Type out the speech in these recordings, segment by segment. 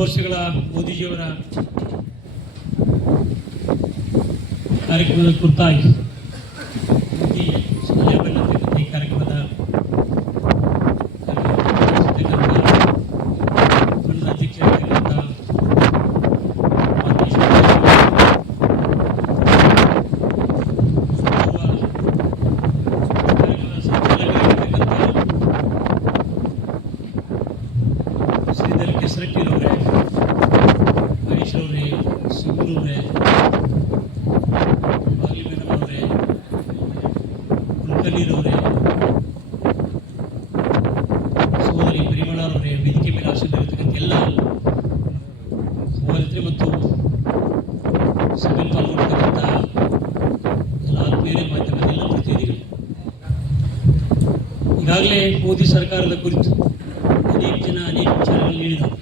ವರ್ಷಗಳ ಮೋದಿಜಿಯವರ ಕಾರ್ಯಕ್ರಮದ ಕುರಿತಾಗಿ ಮೋದಿ ಈ ಕಾರ್ಯಕ್ರಮದ ಅಧ್ಯಕ್ಷರಾಗಿರುವಂಥ ಶ್ರೀಧರ್ ಕೆಸರಟ್ಟಿರವರೇ, ಹರೀಶ್ ಅವರೇ, ಸುಬ್ರೂರೇ, ಬಾಗಿಲಮೇನವರೇ, ಕುಲಕರ್ಣಿರವರೇ, ಸೋದರಿ ಪರಿಮಳರವರೇ, ವೇದಿಕೆ ಮೇಲೆ ಆಸೀನರಾಗಿರ್ತಕ್ಕಂಥ ಎಲ್ಲ ಸಹೋದರಿ ಮತ್ತು ಸಭೆಯಲ್ಲಿ ಪಾಲ್ಗೊಂಡಿರ್ತಕ್ಕಂಥ ಎಲ್ಲ ಆತ್ಮೀಯರೇ, ಮಾಧ್ಯಮದ ಎಲ್ಲ ಪ್ರತಿನಿಧಿಗಳು, ಈಗಾಗಲೇ ಮೋದಿ ಸರ್ಕಾರದ ಕುರಿತು ಅನೇಕ ಜನ ಅನೇಕ ವಿಚಾರಗಳನ್ನು ನೀಡಿದರು.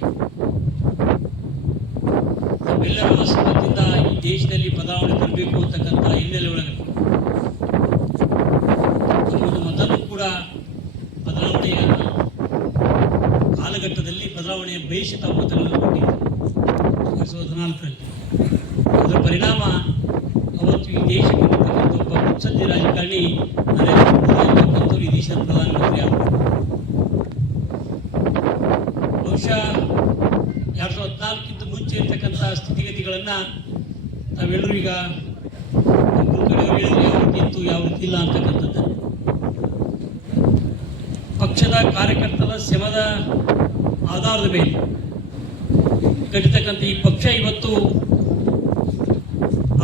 ನಮ್ಮೆಲ್ಲರ ಆಸಕ್ತಿಯಿಂದ ಈ ದೇಶದಲ್ಲಿ ಬದಲಾವಣೆ ತರಬೇಕು ಅಂತಕ್ಕಂಥ ಹಿನ್ನೆಲೆ ಒಳಗೆ ನಮ್ಮದು ಮೊದಲು ಕೂಡ ಬದಲಾವಣೆಯ ಕಾಲಘಟ್ಟದಲ್ಲಿ ಬದಲಾವಣೆಯ ಬಯಸಿತ ಮತಗಳನ್ನು ಕೊಟ್ಟಿದ್ದರು 2014ರಲ್ಲಿ. ಅದರ ಪರಿಣಾಮ ಅವತ್ತು ಈ ದೇಶಕ್ಕೆ ಇರ್ತಕ್ಕಂಥ ಒಬ್ಬ ಮುತ್ಸದ್ದಿ ರಾಜಕಾರಣಿ ನರೇಂದ್ರ ಮೋದಿ ಅಂತಕ್ಕಂಥವ್ರು ಈ ದೇಶದ ಪ್ರಧಾನಮಂತ್ರಿ ಆಗಬೇಕು. ಬಹುಶಃ 2014ಕ್ಕಿಂತ ಮುಂಚೆ ಇರ್ತಕ್ಕಂಥ ಸ್ಥಿತಿಗತಿಗಳನ್ನು ನಾವೆಲ್ಲರೂ ಈಗ ಒಬ್ಬರು ಕಡೆಯವರು ಹೇಳಿದ್ರೆ ಯಾವ ರೀತಿ ಇತ್ತು ಯಾವ ರೀತಿ ಇಲ್ಲ ಅಂತಕ್ಕಂಥದ್ದು. ಪಕ್ಷದ ಕಾರ್ಯಕರ್ತರ ಶ್ರಮದ ಆಧಾರದ ಮೇಲೆ ಕಟ್ಟಿರ್ತಕ್ಕಂಥ ಈ ಪಕ್ಷ ಇವತ್ತು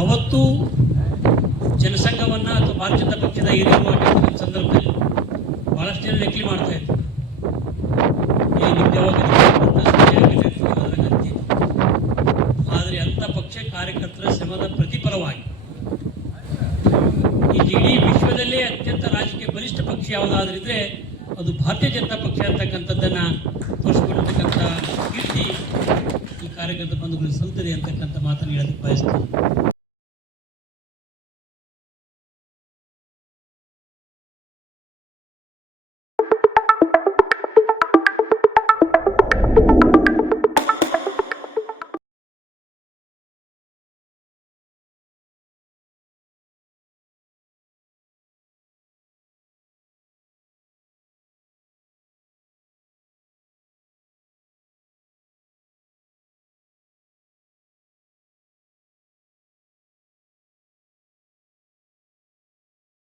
ಅವತ್ತು ಜನಸಂಘವನ್ನು ಅಥವಾ ಭಾರತೀಯ ಜನತಾ ಪಕ್ಷದ ಹಿರಿಯರು ಸಂದರ್ಭದಲ್ಲಿ ಬಹಳಷ್ಟು ಜನ ನಕಲಿ ಮಾಡ್ತಾ ಇದ್ರು. ಆದರೆ ಅಂಥ ಪಕ್ಷ ಕಾರ್ಯಕರ್ತರ ಶ್ರಮದ ಪ್ರತಿಫಲವಾಗಿ ಈಗ ಇಡೀ ವಿಶ್ವದಲ್ಲೇ ಅತ್ಯಂತ ರಾಜಕೀಯ ಬಲಿಷ್ಠ ಪಕ್ಷ ಯಾವುದಾದ್ರಿದ್ರೆ ಅದು ಭಾರತೀಯ ಜನತಾ ಪಕ್ಷ ಅಂತಕ್ಕಂಥದ್ದನ್ನ ತೋರಿಸಿಕೊಟ್ಟಿರ್ತಕ್ಕಂಥ ಕೀರ್ತಿ ಈ ಕಾರ್ಯಕರ್ತ ಬಂಧುಗಳು ಸಲ್ತದೆ ಅಂತಕ್ಕಂಥ ಮಾತನ್ನು ಹೇಳೋದಕ್ಕೆ ಬಯಸ್ತೀನಿ.